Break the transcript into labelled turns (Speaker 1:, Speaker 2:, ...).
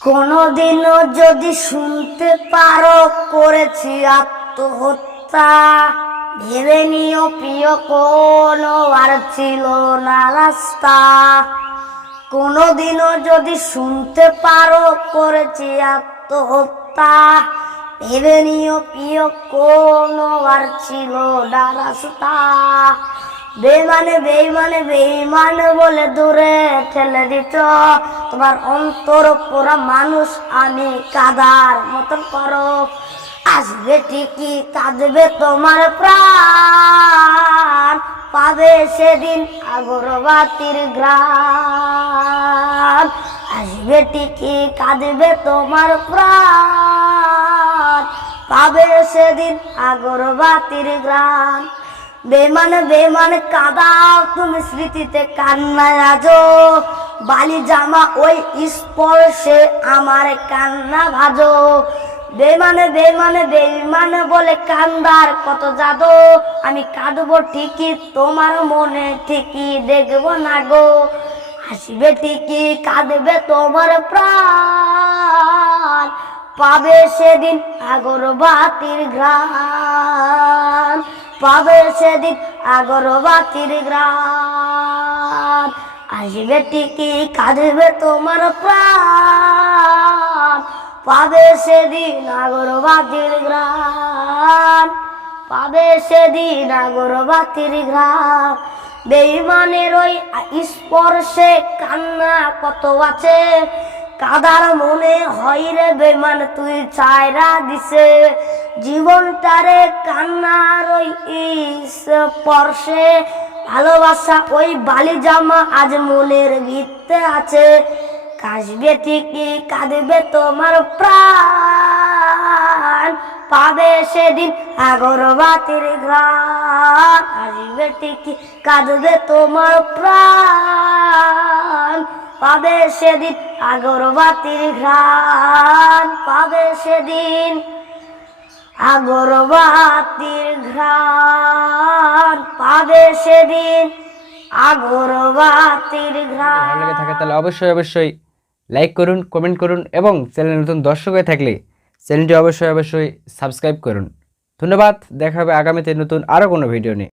Speaker 1: কোনোদিনও যদি শুনতে পারো, করেছি আত্মহত্যা। ভেবে নিও, প্রিয়, কোনো আর ছিল না রাস্তা। কোনোদিনও যদি শুনতে পারো, করেছি আত্মহত্যা। ভেবে নিও, প্রিয়, কোনো আর ছিল না রাস্তা। বেমানে বেইমানে বেইমানে বলে দূরে ঠেলে দিত। তোমার অন্তর পোড়া মানুষ, আমি কাদার মতন করো আসবে ঠিকই, কাঁদবে তোমার প্রাণ। পাবে সেদিন আগরবাতির গ্রাম আসবে ঠিকই, কাঁদবে তোমার প্রাণ। পাবে সেদিন আগরবাতির গ্রাম বেমান বেমান কাদাও তুমি স্মৃতিতে কান্নায় আজো বালি জামা ওই স্পর্শে আমার কান্না ভাজো। বেমানে বেমানে বেমানে বলে কান্দার কত জাদো। আমি কাঁদবো ঠিকই, তোমার মনে ঠিকই দেখব না গো। হাসিবে ঠিকই, কাঁদবে তোমার প্রাণ। পাবে সেদিন আগরবাতির ঘ্রাণ। পাবে সেদিন আগরবাতির গ্রাম আসবে ঠিকই, কাঁদবে তোমার প্রাণ। পাবে সেদিন আগরবাতির গ্রাম পাবে সেদিন আগরবাতির গ্রাম বেইমানের ওই স্পর্শে কান্না কত আছে? কাদার মনে হয় রে বেমান তুই চায়রা দিছে। জীবনটারে কান্নার ওই স্পর্শে। ভালোবাসা ওই বালি জামা আজ মনের ভিত্তে আছে। কাশবে ঠিকই, কাঁদবে তোমার প্রাণ। পাবে সেদিন আগরবাতির ঘ্রাণ। আসবে ঠিকই কাঁদবে তোমার প্রাণ। পাবে সেদিন আগরবাতির ঘ্রাণ। পাবে সেদিন আগরবাতির ঘ্রাণ। পাবে সেদিন আগরবাতির ঘ্রাণ
Speaker 2: ভালো লেগে থাকে তাহলে অবশ্যই অবশ্যই লাইক করুন কমেন্ট করুন এবং চ্যানেল নতুন দর্শক হয়ে থাকলে চ্যানেলটি অবশ্যই অবশ্যই সাবস্ক্রাইব করুন। ধন্যবাদ দেখা হবে আগামীতে নতুন আরও কোনো ভিডিও নিয়ে।